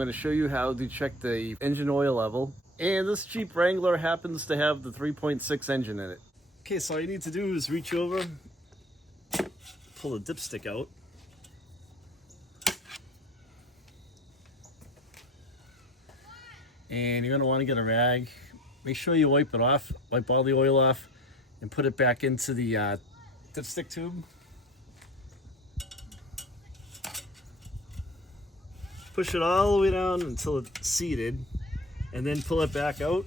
going to show you how to check the engine oil level. And this Jeep Wrangler happens to have the 3.6 engine in it. Okay, so all you need to do is reach over, pull the dipstick out. And you're going to want to get a rag. Make sure you wipe it off, wipe all the oil off, and put it back into the dipstick tube. Push it all the way down until it's seated, and then pull it back out.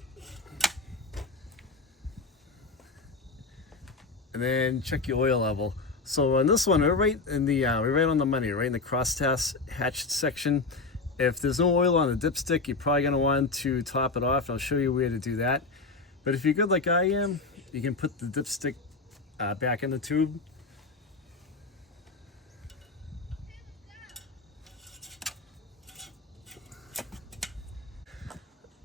And then check your oil level. So on this one, we're right in the we're right on the money, right in the crosshatch section. If there's no oil on the dipstick, you're probably gonna want to top it off. I'll show you where to do that. But if you're good like I am, you can put the dipstick back in the tube.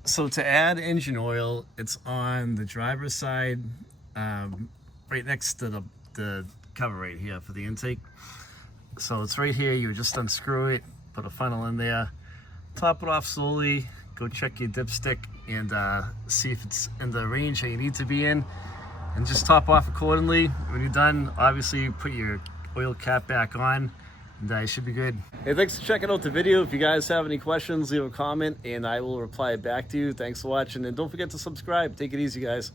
So to add engine oil, it's on the driver's side, right next to the cover right here for the intake. So it's right here. You just unscrew it, put a funnel in there, top it off slowly, go check your dipstick and see if it's in the range that you need to be in, and just top off accordingly. When you're done, obviously put your oil cap back on, and it should be good. Hey, thanks for checking out the video. If you guys have any questions, leave a comment and I will reply back to you. Thanks for watching, and don't forget to subscribe. Take it easy, guys.